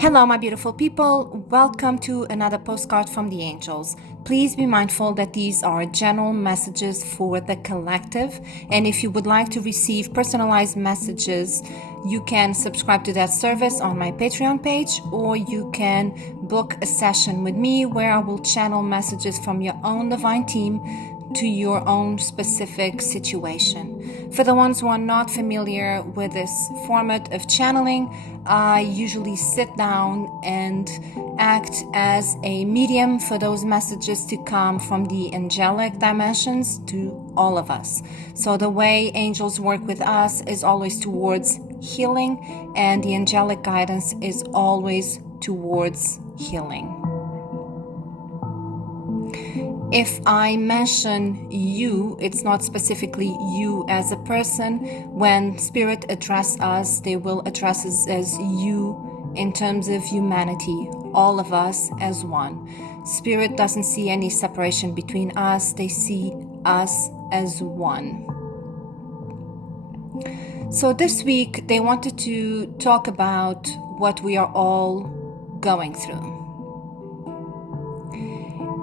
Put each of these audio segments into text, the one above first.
Hello, my beautiful people. Welcome to another postcard from the angels. Please be mindful that these are general messages for the collective. And if you would like to receive personalized messages, you can subscribe to that service on my Patreon page, or you can book a session with me where I will channel messages from your own divine team to your own specific situation. For the ones who are not familiar with this format of channeling, I usually sit down and act as a medium for those messages to come from the angelic dimensions to all of us. So the way angels work with us is always towards healing, and the angelic guidance is always towards healing. If I mention you, it's not specifically you as a person. When Spirit address us, they will address us as you in terms of humanity, all of us as one. Spirit doesn't see any separation between us. They see us as one. So this week, they wanted to talk about what we are all going through.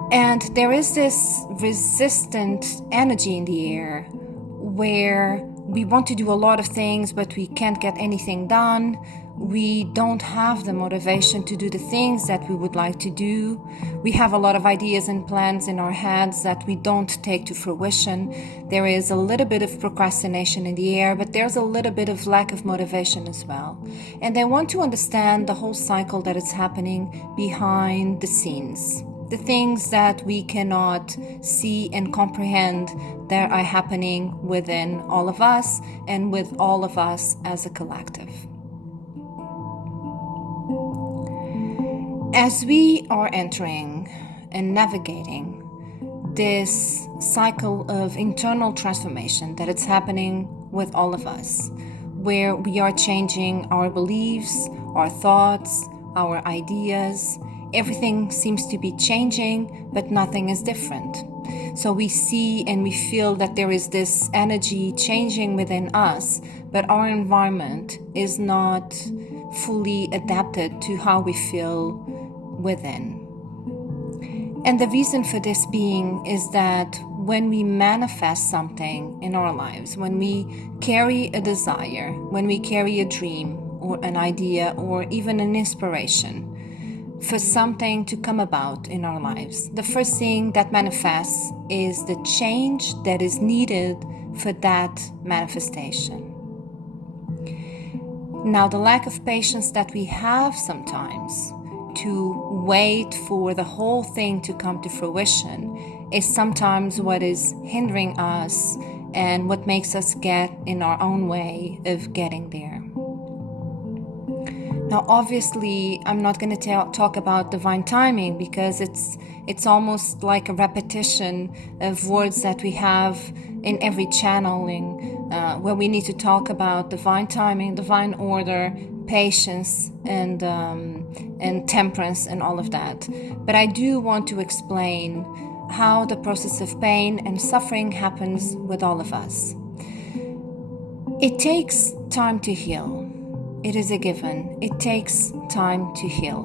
And there is this resistant energy in the air where we want to do a lot of things, but we can't get anything done. We don't have the motivation to do the things that we would like to do. We have a lot of ideas and plans in our heads that we don't take to fruition. There is a little bit of procrastination in the air, but there's a little bit of lack of motivation as well. And I want to understand the whole cycle that is happening behind the scenes. The things that we cannot see and comprehend that are happening within all of us and with all of us as a collective. As we are entering and navigating this cycle of internal transformation that is happening with all of us, where we are changing our beliefs, our thoughts, our ideas. Everything seems to be changing, but nothing is different. So we see and we feel that there is this energy changing within us, but our environment is not fully adapted to how we feel within. And the reason for this being is that when we manifest something in our lives, when we carry a desire, when we carry a dream or an idea or even an inspiration, for something to come about in our lives, the first thing that manifests is the change that is needed for that manifestation. Now, the lack of patience that we have sometimes to wait for the whole thing to come to fruition is sometimes what is hindering us and what makes us get in our own way of getting there. Now, obviously, I'm not going to talk about divine timing because it's almost like a repetition of words that we have in every channeling where we need to talk about divine timing, divine order, patience, and temperance and all of that. But I do want to explain how the process of pain and suffering happens with all of us. It takes time to heal. It is a given. It takes time to heal.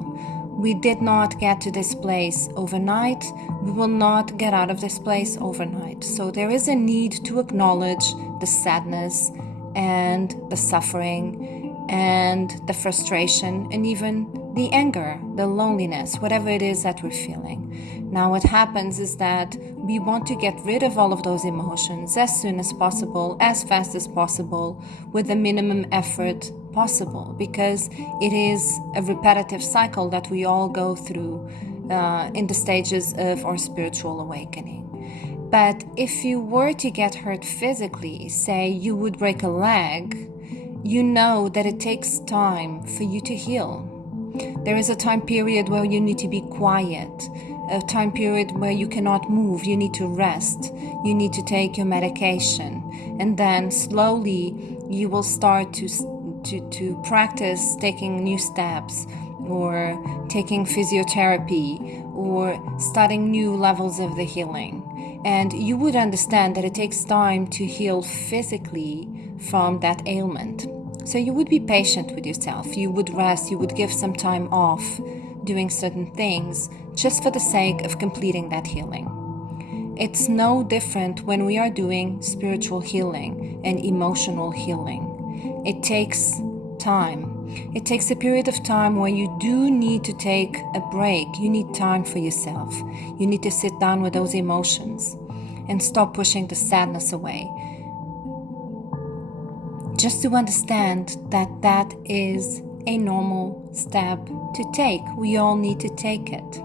We did not get to this place overnight. We will not get out of this place overnight. So there is a need to acknowledge the sadness and the suffering and the frustration and even the anger, the loneliness, whatever it is that we're feeling. Now what happens is that we want to get rid of all of those emotions as soon as possible, as fast as possible, with the minimum effort possible, because it is a repetitive cycle that we all go through in the stages of our spiritual awakening. But if you were to get hurt physically, say you would break a leg, you know that it takes time for you to heal. There is a time period where you need to be quiet, a time period where you cannot move, you need to rest, you need to take your medication, and then slowly you will start to practice taking new steps or taking physiotherapy or starting new levels of the healing. And you would understand that it takes time to heal physically from that ailment. So you would be patient with yourself. You would rest. You would give some time off doing certain things just for the sake of completing that healing. It's no different when we are doing spiritual healing and emotional healing. It takes time. It takes a period of time where you do need to take a break. You need time for yourself. You need to sit down with those emotions and stop pushing the sadness away. Just to understand that that is a normal step to take. We all need to take it.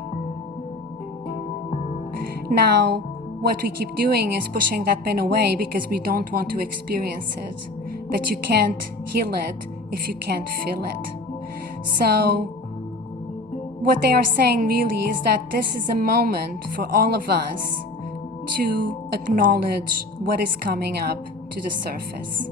Now, what we keep doing is pushing that pain away because we don't want to experience it. But you can't heal it if you can't feel it. So, what they are saying really is that this is a moment for all of us to acknowledge what is coming up to the surface.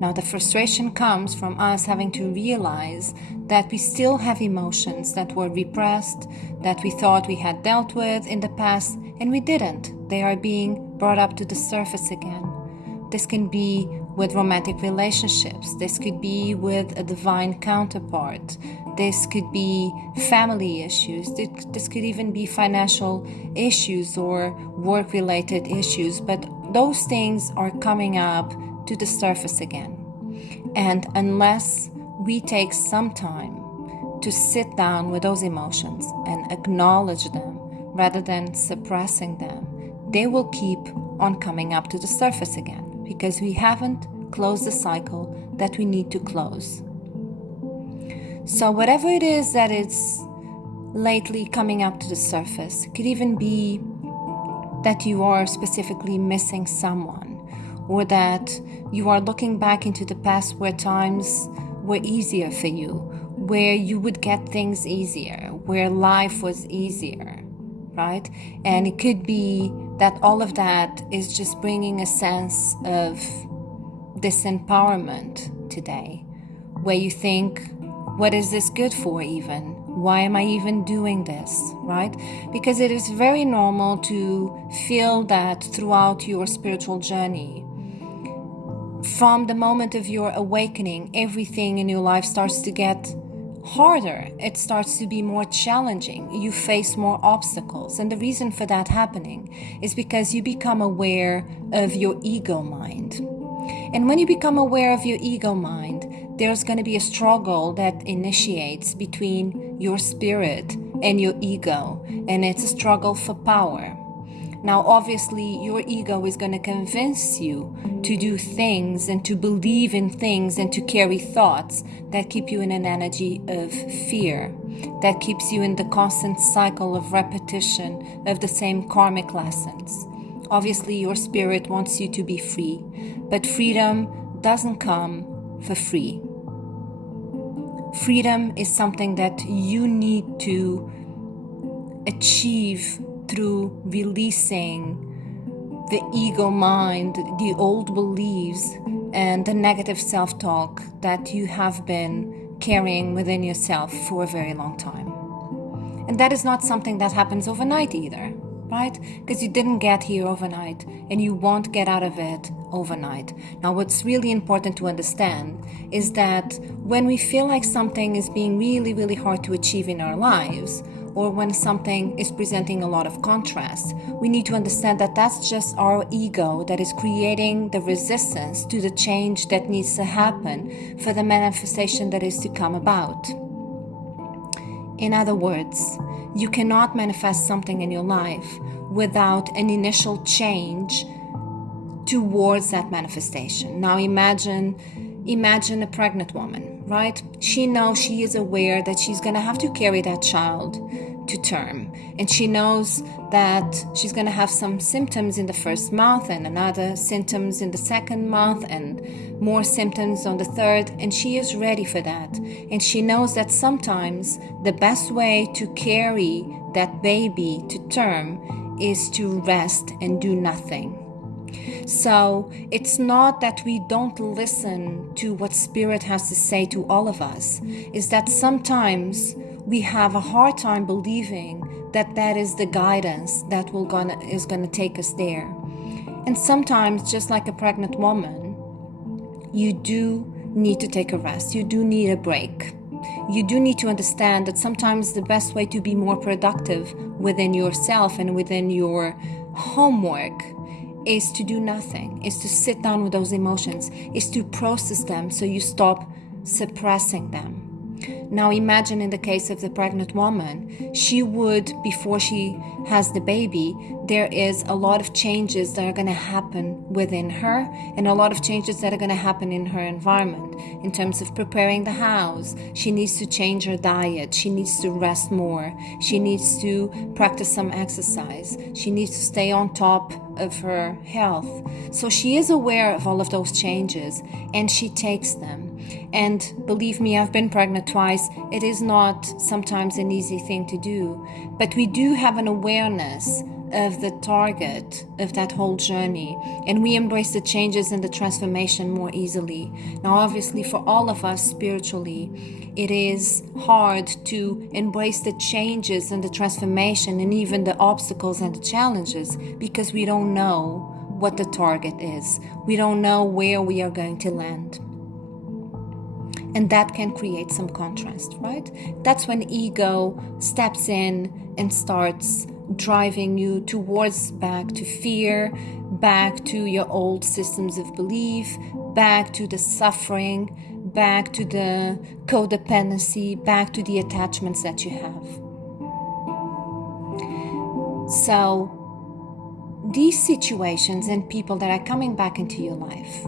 Now, the frustration comes from us having to realize that we still have emotions that were repressed, that we thought we had dealt with in the past, and we didn't. They are being brought up to the surface again. This can be with romantic relationships. This could be with a divine counterpart. This could be family issues. This could even be financial issues or work-related issues. But those things are coming up to the surface again. And unless we take some time to sit down with those emotions and acknowledge them rather than suppressing them, they will keep on coming up to the surface again because we haven't closed the cycle that we need to close. So whatever it is that is lately coming up to the surface, it could even be that you are specifically missing someone, or that you are looking back into the past where times were easier for you, where you would get things easier, where life was easier, right? And it could be that all of that is just bringing a sense of disempowerment today, where you think, what is this good for even? Why am I even doing this, right? Because it is very normal to feel that throughout your spiritual journey. From the moment of your awakening, everything in your life starts to get harder. It starts to be more challenging. You face more obstacles. And the reason for that happening is because you become aware of your ego mind. And when you become aware of your ego mind, there's going to be a struggle that initiates between your spirit and your ego. And it's a struggle for power. Now, obviously, your ego is going to convince you to do things and to believe in things and to carry thoughts that keep you in an energy of fear, that keeps you in the constant cycle of repetition of the same karmic lessons. Obviously, your spirit wants you to be free, but freedom doesn't come for free. Freedom is something that you need to achieve through releasing the ego mind, the old beliefs, and the negative self-talk that you have been carrying within yourself for a very long time. And that is not something that happens overnight either, right? Because you didn't get here overnight, and you won't get out of it overnight. Now, what's really important to understand is that when we feel like something is being really, really hard to achieve in our lives, or when something is presenting a lot of contrast, we need to understand that that's just our ego that is creating the resistance to the change that needs to happen for the manifestation that is to come about. In other words, you cannot manifest something in your life without an initial change towards that manifestation. Now imagine a pregnant woman, right? She knows, she is aware that she's going to have to carry that child to term. And she knows that she's going to have some symptoms in the first month and another symptoms in the second month and more symptoms on the third. And she is ready for that. And she knows that sometimes the best way to carry that baby to term is to rest and do nothing. So it's not that we don't listen to what Spirit has to say to all of us. It's that sometimes we have a hard time believing that that is the guidance that is gonna take us there. And sometimes, just like a pregnant woman, you do need to take a rest. You do need a break. You do need to understand that sometimes the best way to be more productive within yourself and within your homework is to do nothing, is to sit down with those emotions, is to process them so you stop suppressing them. Now imagine in the case of the pregnant woman, she would, before she has the baby, there is a lot of changes that are going to happen within her and a lot of changes that are going to happen in her environment in terms of preparing the house. She needs to change her diet. She needs to rest more. She needs to practice some exercise. She needs to stay on top of her health. So she is aware of all of those changes and she takes them. And believe me, I've been pregnant twice. It is not sometimes an easy thing to do, but we do have an awareness of the target of that whole journey, and we embrace the changes and the transformation more easily. Now, obviously, for all of us spiritually, it is hard to embrace the changes and the transformation and even the obstacles and the challenges because we don't know what the target is. We don't know where we are going to land. And that can create some contrast, right? That's when ego steps in and starts driving you towards back to fear, back to your old systems of belief, back to the suffering, back to the codependency, back to the attachments that you have. So these situations and people that are coming back into your life,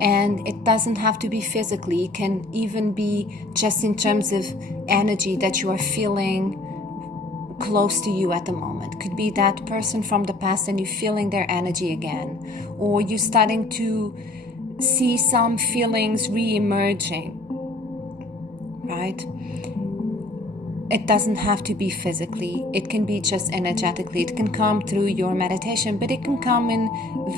and it doesn't have to be physically, it can even be just in terms of energy that you are feeling close to you at the moment. Could be that person from the past and you're feeling their energy again, or you're starting to see some feelings re-emerging, right? It doesn't have to be physically. It can be just energetically. It can come through your meditation, but it can come in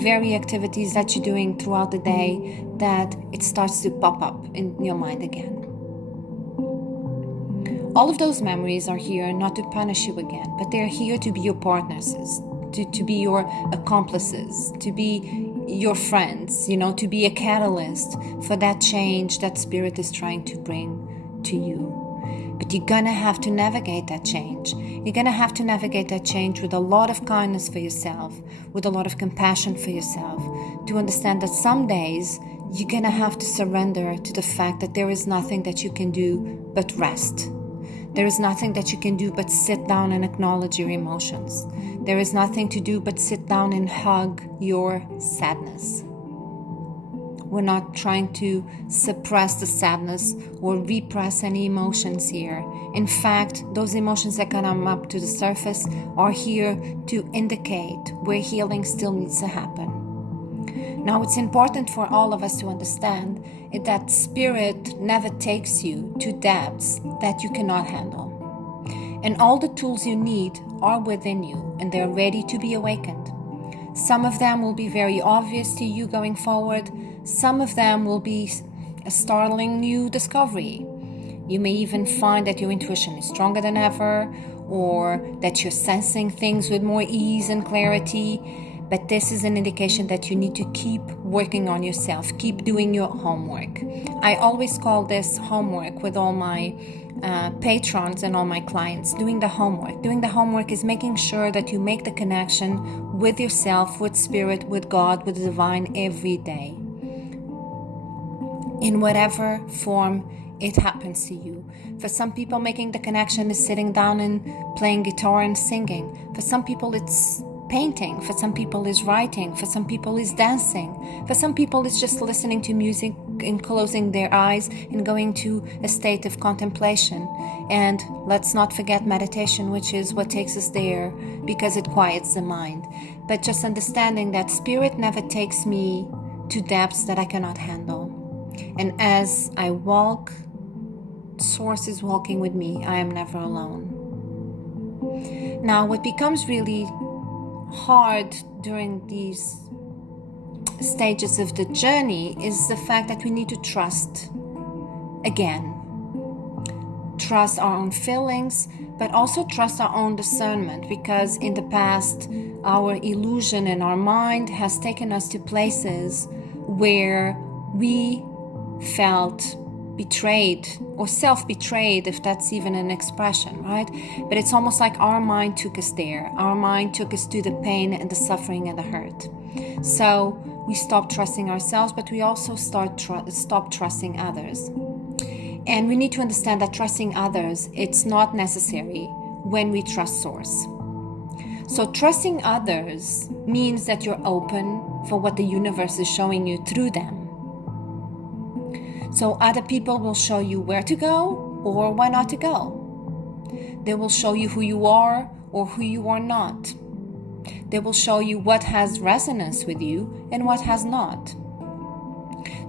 very activities that you're doing throughout the day that it starts to pop up in your mind again. All of those memories are here not to punish you again, but they're here to be your partners, to be your accomplices, to be your friends, to be a catalyst for that change that spirit is trying to bring to you. But you're going to have to navigate that change. You're going to have to navigate that change with a lot of kindness for yourself, with a lot of compassion for yourself, to understand that some days you're going to have to surrender to the fact that there is nothing that you can do but rest. There is nothing that you can do but sit down and acknowledge your emotions. There is nothing to do but sit down and hug your sadness. We're not trying to suppress the sadness or repress any emotions here. In fact, those emotions that come up to the surface are here to indicate where healing still needs to happen. Now, it's important for all of us to understand that spirit never takes you to depths that you cannot handle. And all the tools you need are within you, and they're ready to be awakened. Some of them will be very obvious to you going forward. Some of them will be a startling new discovery. You may even find that your intuition is stronger than ever, or that you're sensing things with more ease and clarity. But this is an indication that you need to keep working on yourself, keep doing your homework. I always call this homework with all my patrons and all my clients, doing the homework. Doing the homework is making sure that you make the connection with yourself, with spirit, with God, with the divine every day. In whatever form it happens to you. For some people, making the connection is sitting down and playing guitar and singing. For some people, it's painting. For some people, it's writing. For some people, it's dancing. For some people, it's just listening to music and closing their eyes and going to a state of contemplation. And let's not forget meditation, which is what takes us there because it quiets the mind. But just understanding that spirit never takes me to depths that I cannot handle. And as I walk, Source is walking with me. I am never alone. Now, what becomes really hard during these stages of the journey is the fact that we need to trust again. Trust our own feelings, but also trust our own discernment, because in the past, our illusion and our mind has taken us to places where we felt betrayed or self-betrayed, if that's even an expression, right? But it's almost like our mind took us there. Our mind took us to the pain and the suffering and the hurt. So we stop trusting ourselves, but we also stop trusting others. And we need to understand that trusting others, it's not necessary when we trust Source. So trusting others means that you're open for what the universe is showing you through them. So other people will show you where to go or where not to go. They will show you who you are or who you are not. They will show you what has resonance with you and what has not.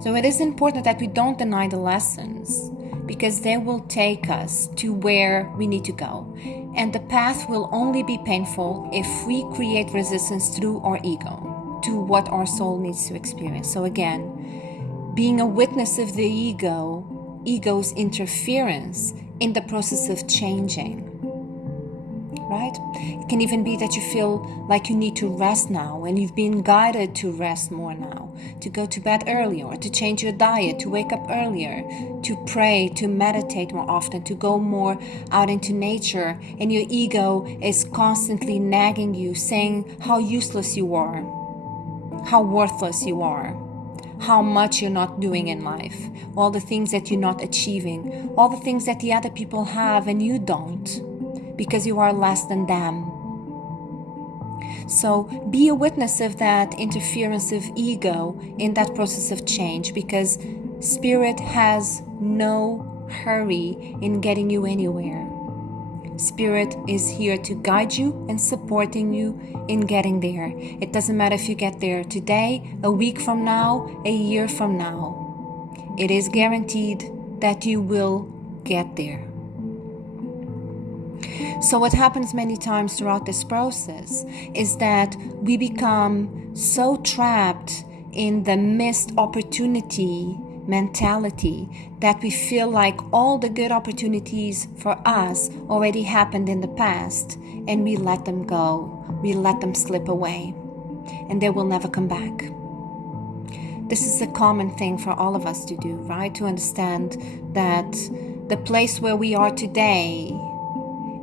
So it is important that we don't deny the lessons, because they will take us to where we need to go. And the path will only be painful if we create resistance through our ego to what our soul needs to experience. So again, being a witness of the ego's interference in the process of changing, right? It can even be that you feel like you need to rest now, and you've been guided to rest more now, to go to bed earlier, to change your diet, to wake up earlier, to pray, to meditate more often, to go more out into nature. And your ego is constantly nagging you, saying how useless you are, how worthless you are, how much you're not doing in life, all the things that you're not achieving, all the things that the other people have and you don't, because you are less than them. So be a witness of that interference of ego in that process of change, because Spirit has no hurry in getting you anywhere. Spirit is here to guide you and supporting you in getting there. It doesn't matter if you get there today, a week from now, a year from now. It is guaranteed that you will get there. So what happens many times throughout this process is that we become so trapped in the missed opportunity mentality that we feel like all the good opportunities for us already happened in the past, and we let them go. We let them slip away, and they will never come back. This is a common thing for all of us to do, right? To understand that the place where we are today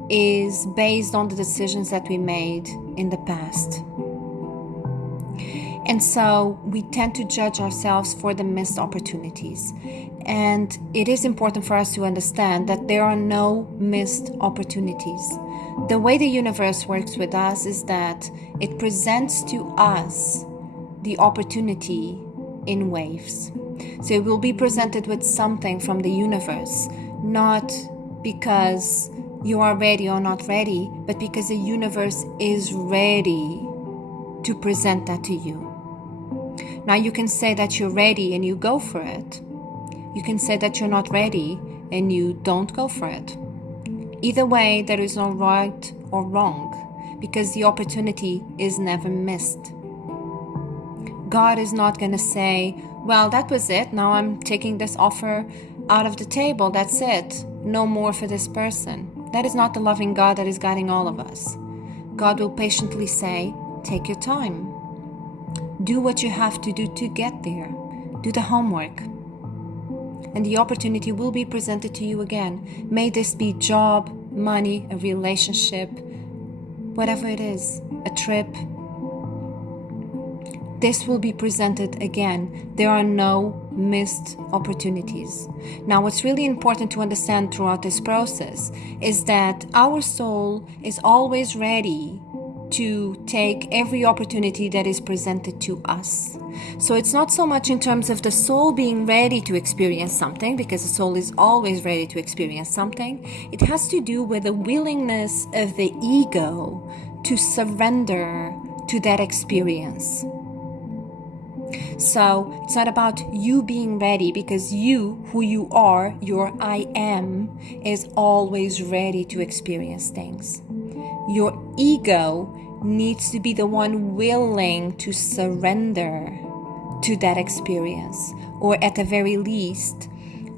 is based on the decisions that we made in the past. And so we tend to judge ourselves for the missed opportunities. And it is important for us to understand that there are no missed opportunities. The way the universe works with us is that it presents to us the opportunity in waves. So it will be presented with something from the universe, not because you are ready or not ready, but because the universe is ready to present that to you. Now you can say that you're ready and you go for it. You can say that you're not ready and you don't go for it. Either way, there is no right or wrong, because the opportunity is never missed. God is not going to say, well, that was it. Now I'm taking this offer out of the table. That's it. No more for this person. That is not the loving God that is guiding all of us. God will patiently say, take your time. Do what you have to do to get there. Do the homework. And the opportunity will be presented to you again. May this be job, money, a relationship, whatever it is, a trip. This will be presented again. There are no missed opportunities. Now, what's really important to understand throughout this process is that our soul is always ready to take every opportunity that is presented to us. So it's not so much in terms of the soul being ready to experience something, because the soul is always ready to experience something. It has to do with the willingness of the ego to surrender to that experience. So it's not about you being ready, because you, who you are, your I am, is always ready to experience things. Your ego needs to be the one willing to surrender to that experience, or at the very least,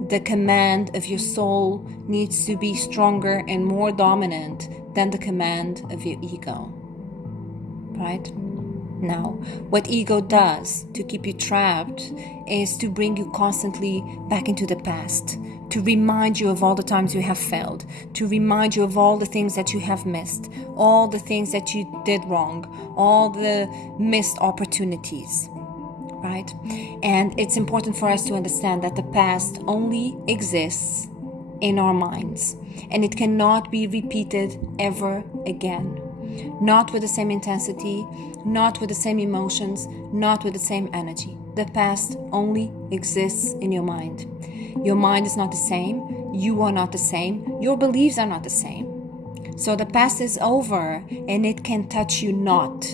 the command of your soul needs to be stronger and more dominant than the command of your ego, right? Now, what ego does to keep you trapped is to bring you constantly back into the past, to remind you of all the times you have failed, to remind you of all the things that you have missed, all the things that you did wrong, all the missed opportunities, right? And it's important for us to understand that the past only exists in our minds, and it cannot be repeated ever again. Not with the same intensity, not with the same emotions, not with the same energy. The past only exists in your mind. Your mind is not the same, you are not the same, your beliefs are not the same. So the past is over and it can touch you not.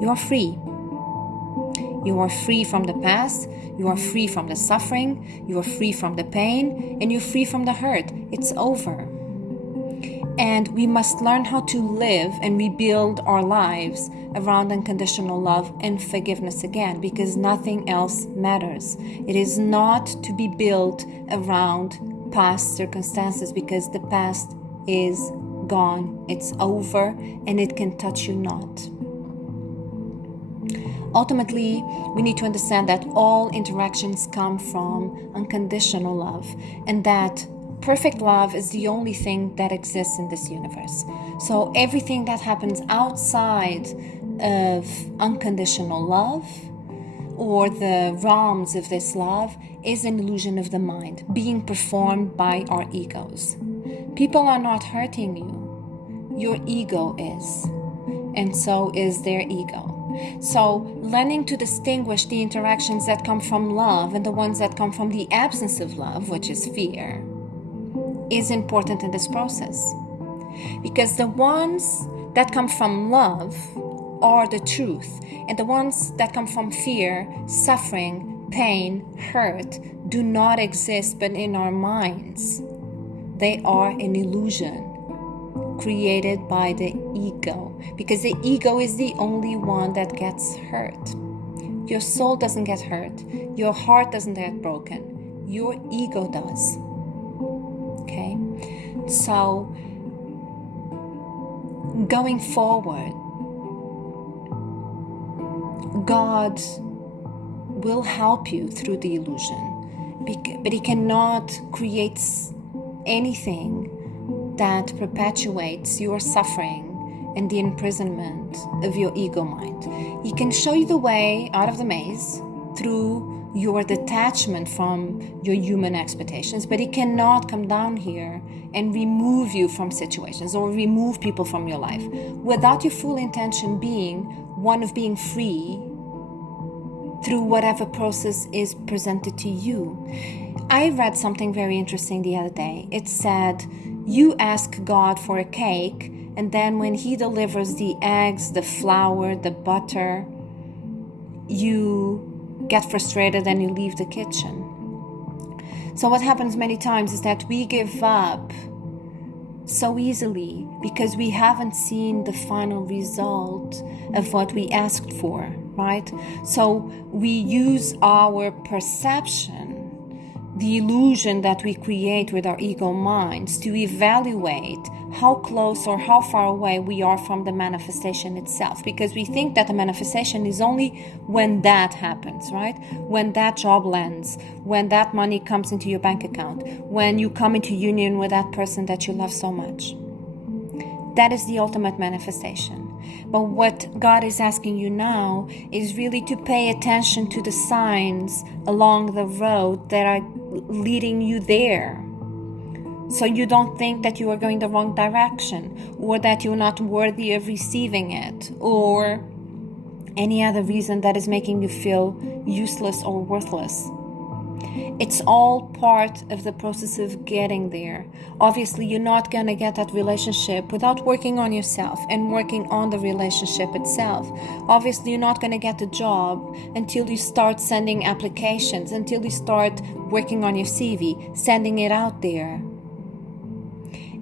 You are free. You are free from the past, you are free from the suffering, you are free from the pain, and you're free from the hurt. It's over. And we must learn how to live and rebuild our lives around unconditional love and forgiveness again, because nothing else matters. It is not to be built around past circumstances, because the past is gone. It's over and it can touch you not. Ultimately, we need to understand that all interactions come from unconditional love, and that perfect love is the only thing that exists in this universe. So everything that happens outside of unconditional love or the realms of this love is an illusion of the mind being performed by our egos. People are not hurting you. Your ego is, and so is their ego. So learning to distinguish the interactions that come from love and the ones that come from the absence of love, which is fear, is important in this process, because the ones that come from love are the truth, and the ones that come from fear, suffering, pain, hurt do not exist but in our minds. They are an illusion created by the ego, because the ego is the only one that gets hurt. Your soul doesn't get hurt, your heart doesn't get broken, your ego does. Okay, so going forward, God will help you through the illusion, but He cannot create anything that perpetuates your suffering and the imprisonment of your ego mind. He can show you the way out of the maze through your detachment from your human expectations, but He cannot come down here and remove you from situations or remove people from your life without your full intention being one of being free through whatever process is presented to you. I read something very interesting the other day. It said, you ask God for a cake, and then when He delivers the eggs, the flour, the butter, you get frustrated and you leave the kitchen. So what happens many times is that we give up so easily because we haven't seen the final result of what we asked for, right? So we use our perception, the illusion that we create with our ego minds, to evaluate how close or how far away we are from the manifestation itself, because we think that the manifestation is only when that happens, right? When that job lands, when that money comes into your bank account, when you come into union with that person that you love so much. That is the ultimate manifestation. But what God is asking you now is really to pay attention to the signs along the road that are leading you there. So you don't think that you are going the wrong direction, or that you're not worthy of receiving it, or any other reason that is making you feel useless or worthless. It's all part of the process of getting there. Obviously, you're not going to get that relationship without working on yourself and working on the relationship itself. Obviously, you're not going to get the job until you start sending applications, until you start working on your CV, sending it out there.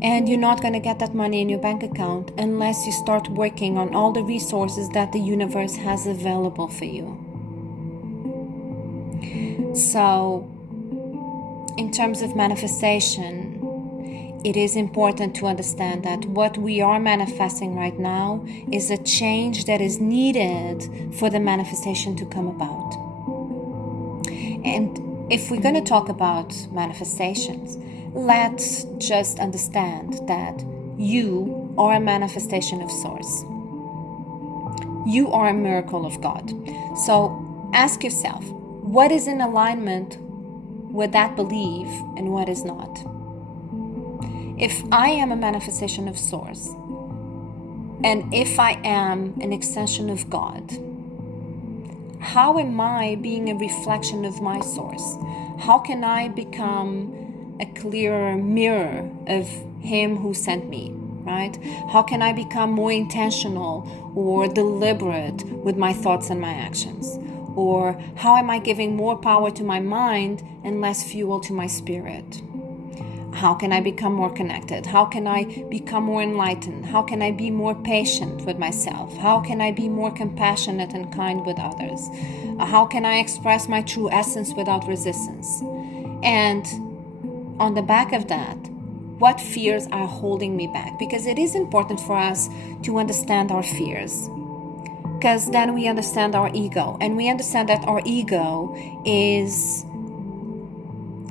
And you're not going to get that money in your bank account unless you start working on all the resources that the universe has available for you. So, in terms of manifestation, it is important to understand that what we are manifesting right now is a change that is needed for the manifestation to come about. And if we're going to talk about manifestations, let's just understand that you are a manifestation of Source. You are a miracle of God. So ask yourself, what is in alignment with that belief and what is not? If I am a manifestation of Source, and if I am an extension of God, how am I being a reflection of my Source? How can I become a clearer mirror of Him who sent me, right? How can I become more intentional or deliberate with my thoughts and my actions? Or how am I giving more power to my mind and less fuel to my spirit? How can I become more connected? How can I become more enlightened? How can I be more patient with myself? How can I be more compassionate and kind with others? How can I express my true essence without resistance? And on the back of that, what fears are holding me back? Because it is important for us to understand our fears. Because then we understand our ego. And we understand that our ego is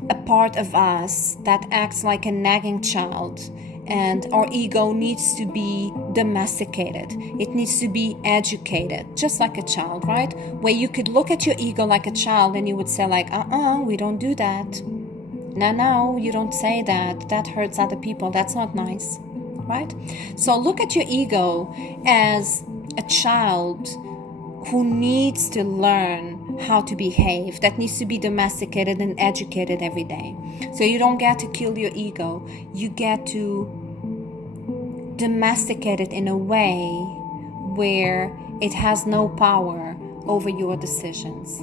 a part of us that acts like a nagging child, and our ego needs to be domesticated. It needs to be educated, just like a child, right? Where you could look at your ego like a child and you would say like, we don't do that. No, you don't say that. That hurts other people. That's not nice, right? So look at your ego as a child who needs to learn how to behave, that needs to be domesticated and educated every day. So you don't get to kill your ego, you get to domesticate it in a way where it has no power over your decisions.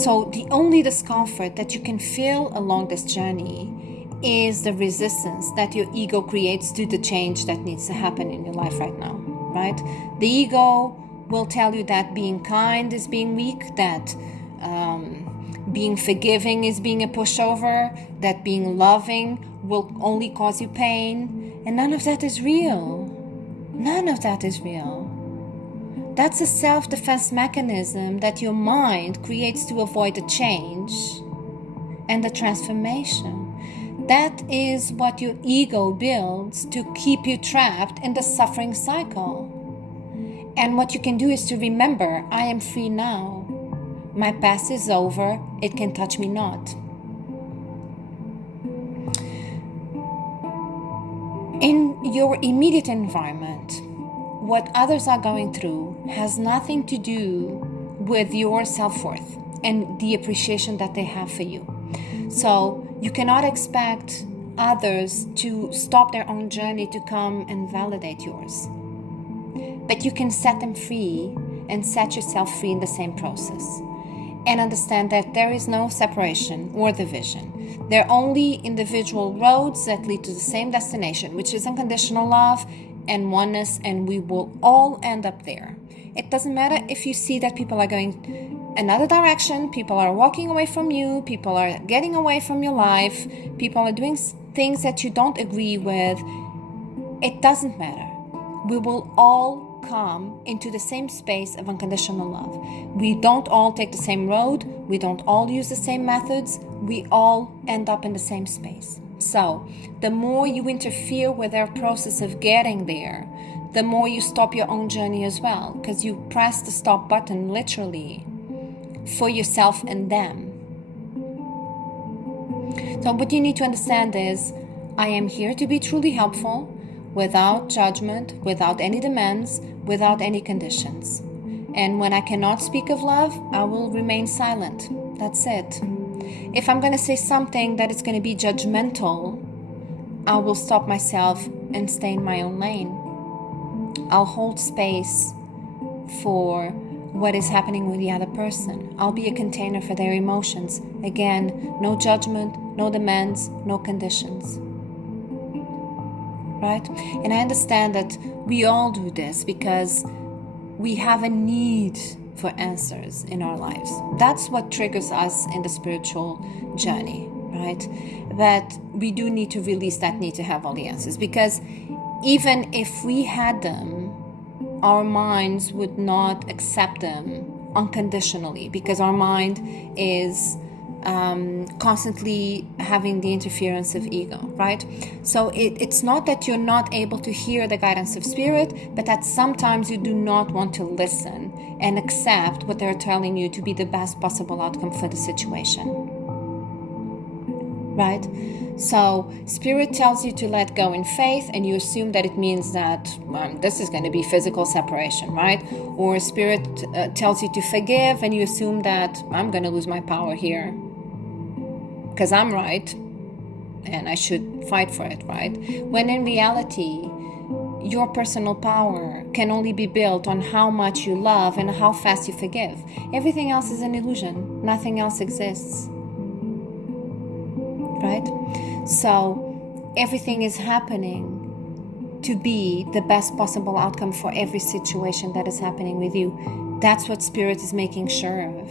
So the only discomfort that you can feel along this journey is the resistance that your ego creates to the change that needs to happen in your life right now, right? The ego will tell you that being kind is being weak, that being forgiving is being a pushover, that being loving will only cause you pain. And none of that is real. None of that is real. That's a self-defense mechanism that your mind creates to avoid the change and the transformation. That is what your ego builds to keep you trapped in the suffering cycle. And what you can do is to remember, I am free now. My past is over. It can touch me not. In your immediate environment, what others are going through has nothing to do with your self-worth and the appreciation that they have for you. So you cannot expect others to stop their own journey to come and validate yours. But you can set them free and set yourself free in the same process. And understand that there is no separation or division. There are only individual roads that lead to the same destination, which is unconditional love and oneness, and we will all end up there. It doesn't matter if you see that people are going another direction, people are walking away from you, people are getting away from your life, people are doing things that you don't agree with. It doesn't matter. We will all come into the same space of unconditional love. We don't all take the same road. We don't all use the same methods. We all end up in the same space. So the more you interfere with their process of getting there, the more you stop your own journey as well, because you press the stop button literally for yourself and them. So what you need to understand is, I am here to be truly helpful, without judgment, without any demands, without any conditions. And when I cannot speak of love, I will remain silent. That's it. If I'm going to say something that is going to be judgmental, I will stop myself and stay in my own lane. I'll hold space for what is happening with the other person. I'll be a container for their emotions. Again, no judgment, no demands, no conditions. Right? And I understand that we all do this because we have a need for answers in our lives. That's what triggers us in the spiritual journey, right? But we do need to release that need to have all the answers, because even if we had them, our minds would not accept them unconditionally, because our mind is constantly having the interference of ego, right? So it's not that you're not able to hear the guidance of spirit, but that sometimes you do not want to listen and accept what they're telling you to be the best possible outcome for the situation, right? So spirit tells you to let go in faith, and you assume that it means that this is going to be physical separation, right? Or spirit tells you to forgive, and you assume that I'm going to lose my power here because I'm right and I should fight for it, right? When in reality, your personal power can only be built on how much you love and how fast you forgive. Everything else is an illusion. Nothing else exists, right? So everything is happening to be the best possible outcome for every situation that is happening with you. That's what spirit is making sure of.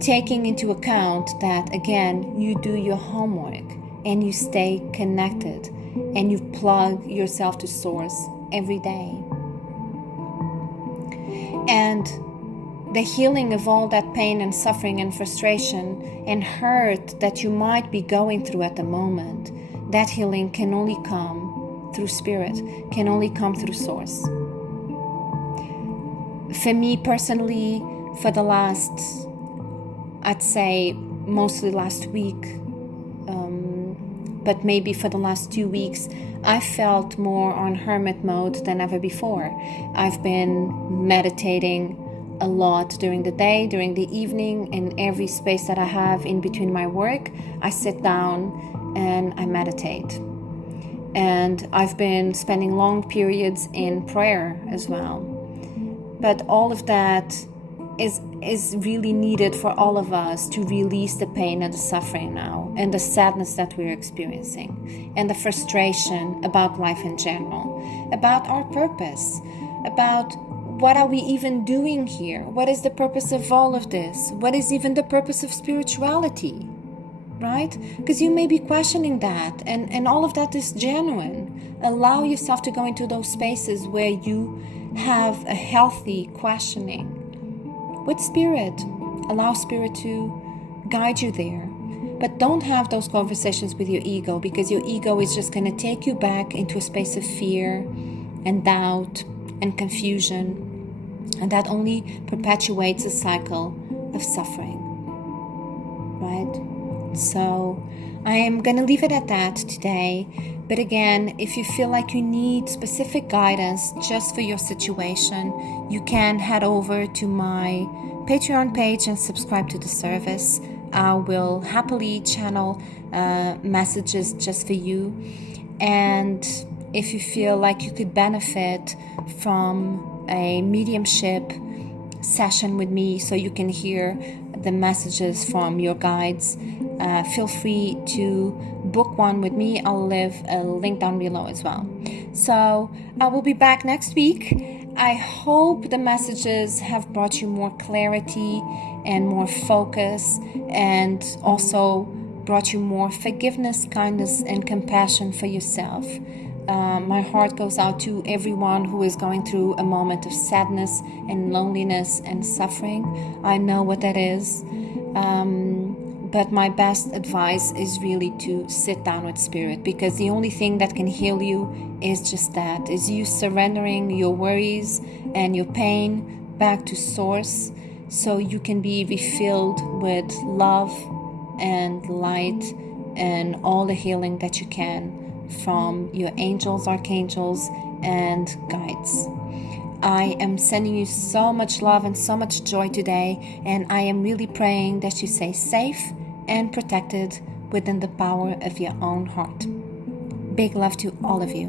Taking into account that, again, you do your homework and you stay connected and you plug yourself to source every day. And the healing of all that pain and suffering and frustration and hurt that you might be going through at the moment, that healing can only come through spirit, can only come through source. For me personally, for the last, I'd say mostly last week, but maybe for the last 2 weeks, I felt more on hermit mode than ever before. I've been meditating a lot during the day, during the evening, in every space that I have in between my work. I sit down and I meditate. And I've been spending long periods in prayer as well. But all of that is really needed for all of us to release the pain and the suffering now, and the sadness that we're experiencing, and the frustration about life in general, about our purpose, about what are we even doing here? What is the purpose of all of this? What is even the purpose of spirituality? Right? Because you may be questioning that, and all of that is genuine. Allow yourself to go into those spaces where you have a healthy questioning with spirit. Allow spirit to guide you there. But don't have those conversations with your ego, because your ego is just going to take you back into a space of fear and doubt and confusion. And that only perpetuates a cycle of suffering. Right? So I am going to leave it at that today. But again, if you feel like you need specific guidance just for your situation, you can head over to my Patreon page and subscribe to the service. I will happily channel messages just for you. And if you feel like you could benefit from a mediumship session with me so you can hear the messages from your guides, feel free to book one with me. I'll leave a link down below as well. So I will be back next week. I hope the messages have brought you more clarity and more focus, and also brought you more forgiveness, kindness, and compassion for yourself. My heart goes out to everyone who is going through a moment of sadness and loneliness and suffering. I know what that is. But my best advice is really to sit down with spirit, because the only thing that can heal you is just that, is you surrendering your worries and your pain back to source, so you can be refilled with love and light and all the healing that you can from your angels, archangels, and guides. I am sending you so much love and so much joy today, and I am really praying that you stay safe and protected within the power of your own heart. Big love to all of you.